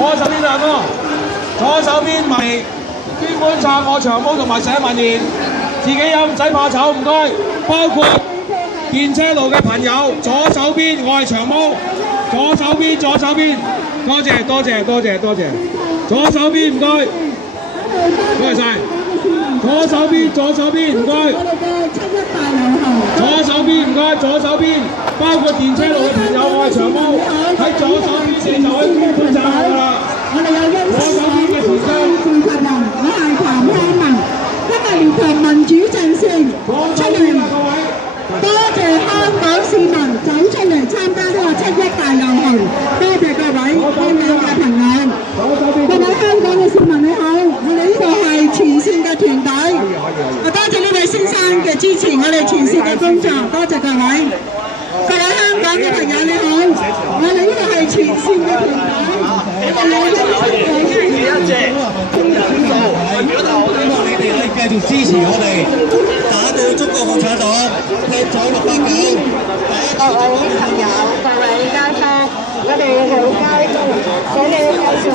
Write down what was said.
左手邊兩個，左手邊咪專門撐我長毛同埋社民連，自己有唔使怕醜，唔該。包括電車路嘅朋友，左手邊我係長毛，左手邊，多謝，左手邊唔該，多謝晒。左手邊唔該，左手邊唔該，左手邊包括電車路嘅朋友，我係長毛，喺左手邊你就可以觀察我啦。左手邊嘅時間，負責人，我係譚香文，今日連同民主陣線出嚟，多謝香港市民走出嚟參加呢個7億大遊行，多謝各位香港嘅朋友，各位香港嘅市民你好，我哋呢個係前線嘅團隊，多謝呢位先生嘅支持，我哋前線嘅工作，多謝各位。各位香港嘅朋友你好，我哋呢個係前線嘅團隊，我哋有希望你哋可以繼續支持我哋，打倒中國共產黨，踢走689。各位朋友，各位街坊，我哋好開心，我哋繼續